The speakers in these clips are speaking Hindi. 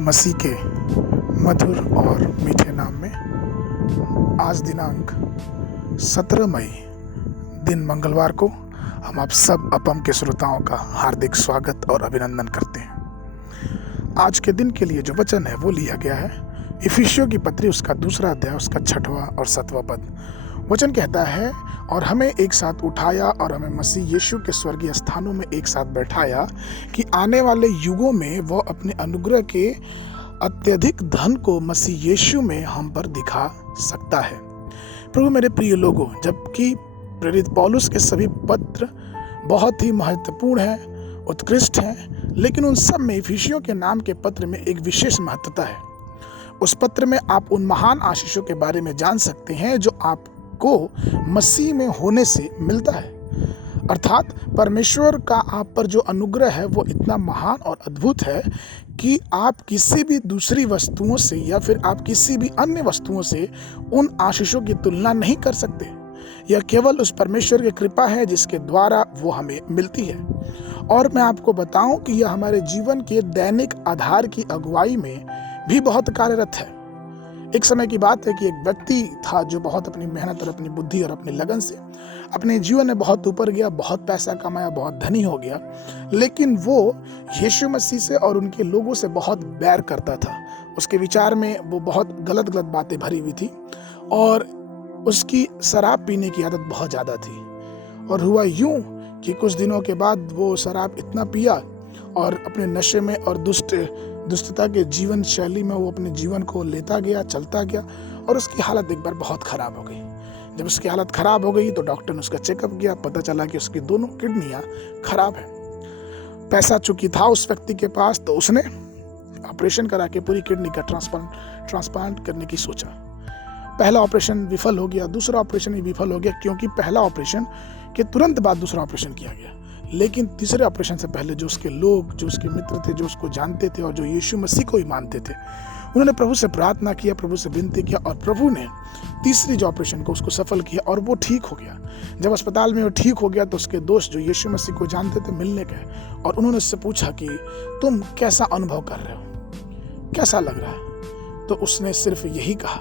मसीह के मधुर और मीठे नाम में आज दिनांक 17 मई दिन मंगलवार को हम आप सब अपम के श्रोताओं का हार्दिक स्वागत और अभिनंदन करते हैं। आज के दिन के लिए जो वचन है वो लिया गया है इफिसियों की पत्री उसका 2 अध्याय उसका 6वां और 7वां पद। वचन कहता है, और हमें एक साथ उठाया और हमें मसीह यीशु के स्वर्गीय स्थानों में एक साथ बैठाया कि आने वाले युगों में वह अपने अनुग्रह के अत्यधिक धन को मसीह यीशु में हम पर दिखा सकता है। प्रभु मेरे प्रिय लोगों, जबकि प्रेरित पौलुस के सभी पत्र बहुत ही महत्वपूर्ण हैं, उत्कृष्ट हैं, लेकिन उन सब में इफिसियों के नाम के पत्र में एक विशेष महत्वता है। उस पत्र में आप उन महान आशीषों के बारे में जान सकते हैं जो आपको मसीह में होने से मिलता है। अर्थात परमेश्वर का आप पर जो अनुग्रह है वो इतना महान और अद्भुत है कि आप किसी भी दूसरी वस्तुओं से या फिर आप किसी भी अन्य वस्तुओं से उन आशीषों की तुलना नहीं कर सकते। यह केवल उस परमेश्वर की कृपा है जिसके द्वारा वो हमें मिलती है। और मैं आपको बताऊं कि यह हमारे जीवन के दैनिक आधार की अगुवाई में भी बहुत कार्यरत है। एक समय की बात है कि एक व्यक्ति था जो बहुत अपनी मेहनत और अपनी बुद्धि और अपनी लगन से अपने जीवन में बहुत ऊपर गया, बहुत पैसा कमाया, बहुत धनी हो गया, लेकिन वो यीशु मसीह से और उनके लोगों से बहुत बैर करता था। उसके विचार में वो बहुत गलत बातें भरी हुई थी और उसकी शराब पीने की आदत बहुत ज़्यादा थी। और हुआ यूं कि कुछ दिनों के बाद वो शराब इतना पिया और अपने नशे में और दुष्टता के जीवन शैली में वो अपने जीवन को लेता गया, चलता गया और उसकी हालत एक बार बहुत खराब हो गई। जब उसकी हालत खराब हो गई तो डॉक्टर ने उसका चेकअप किया, पता चला कि उसकी दोनों किडनियां खराब है। पैसा चूंकि था उस व्यक्ति के पास, तो उसने ऑपरेशन करा के पूरी किडनी का ट्रांसप्लांट करने की सोचा। पहला ऑपरेशन विफल हो गया, दूसरा ऑपरेशन भी विफल हो गया, क्योंकि पहला ऑपरेशन के तुरंत बाद दूसरा ऑपरेशन किया गया। लेकिन तीसरे ऑपरेशन से पहले जो उसके लोग, जो उसके मित्र थे, जो उसको जानते थे और जो यीशु मसीह को ही मानते थे, उन्होंने प्रभु से प्रार्थना किया, प्रभु से विनती किया और प्रभु ने तीसरी जो ऑपरेशन को उसको सफल किया और वो ठीक हो गया। जब अस्पताल में वो ठीक हो गया तो उसके दोस्त जो यीशु मसीह को जानते थे मिलने गए और उन्होंने उससे पूछा कि तुम कैसा अनुभव कर रहे हो, कैसा लग रहा है? तो उसने सिर्फ यही कहा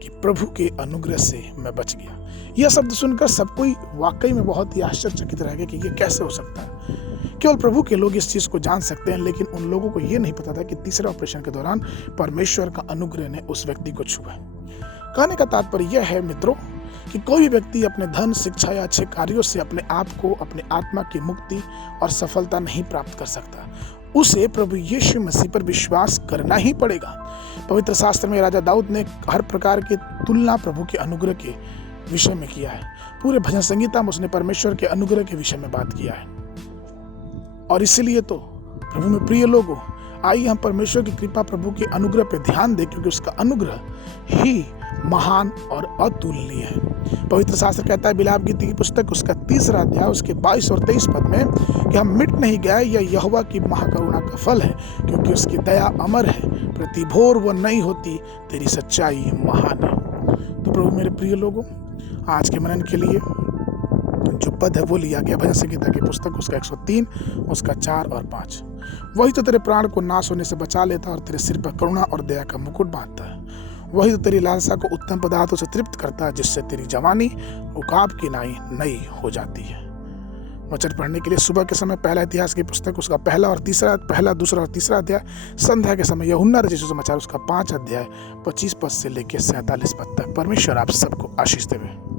कि प्रभु के अनुग्रह से मैं बच गया। यह शब्द सुनकर सब कोई वाकई में बहुत ही आश्चर्यचकित रह गया कि यह कैसे हो सकता है। केवल प्रभु के लोग इस चीज को जान सकते हैं, लेकिन उन लोगों को यह नहीं पता था कि तीसरे ऑपरेशन के दौरान परमेश्वर का अनुग्रह ने उस व्यक्ति को छुआ। कहने का तात्पर्य यह है मित्रों कि कोई भी व्यक्ति अपने धन, शिक्षा या अच्छे कार्यों से अपने आप को, अपने आत्मा की मुक्ति और सफलता नहीं प्राप्त कर सकता। उसे प्रभु यीशु मसीह पर विश्वास करना ही पड़ेगा। पवित्र शास्त्र में राजा दाऊद ने हर प्रकार की तुलना प्रभु के अनुग्रह के विषय में किया है। पूरे भजन संगीता में उसने परमेश्वर के अनुग्रह के विषय में बात किया है। और इसीलिए तो प्रभु में प्रिय लोगों, आइए हम परमेश्वर की कृपा, प्रभु के अनुग्रह पे ध्यान दें, क्योंकि उसका अनुग्रह ही महान और अतुलनीय है। पवित्र शास्त्र कहता है बिलाप गीत की पुस्तक उसका 3 अध्याय उसके 22 और 23 पद में कि हम मिट नहीं गए, यह यहोवा की महाकरुणा का फल है, क्योंकि उसकी दया अमर है, प्रति भोर वह नई होती, तेरी सच्चाई महान है। तो प्रभु मेरे प्रिय लोगों, आज के मनन के लिए जो पद है वो लिया गया भजन संगीता की पुस्तक उसका 103 उसका 4 और 5। वही तो तेरे प्राण को नाश होने से बचा लेता और तेरे सिर पर करुणा और दया का मुकुट बांधता है। वही तो तेरी लालसा को उत्तम पदार्थों से तृप्त करता है, जिससे तेरी जवानी उकाब की नई हो जाती है। वचन पढ़ने के लिए सुबह के समय पहला इतिहास की पुस्तक उसका पहला, दूसरा और तीसरा अध्याय, संध्या के समय यूहन्ना रचित समाचार उसका 5 अध्याय 25 पद से लेकर 47 पद तक। परमेश्वर आप सबको आशीष देवे।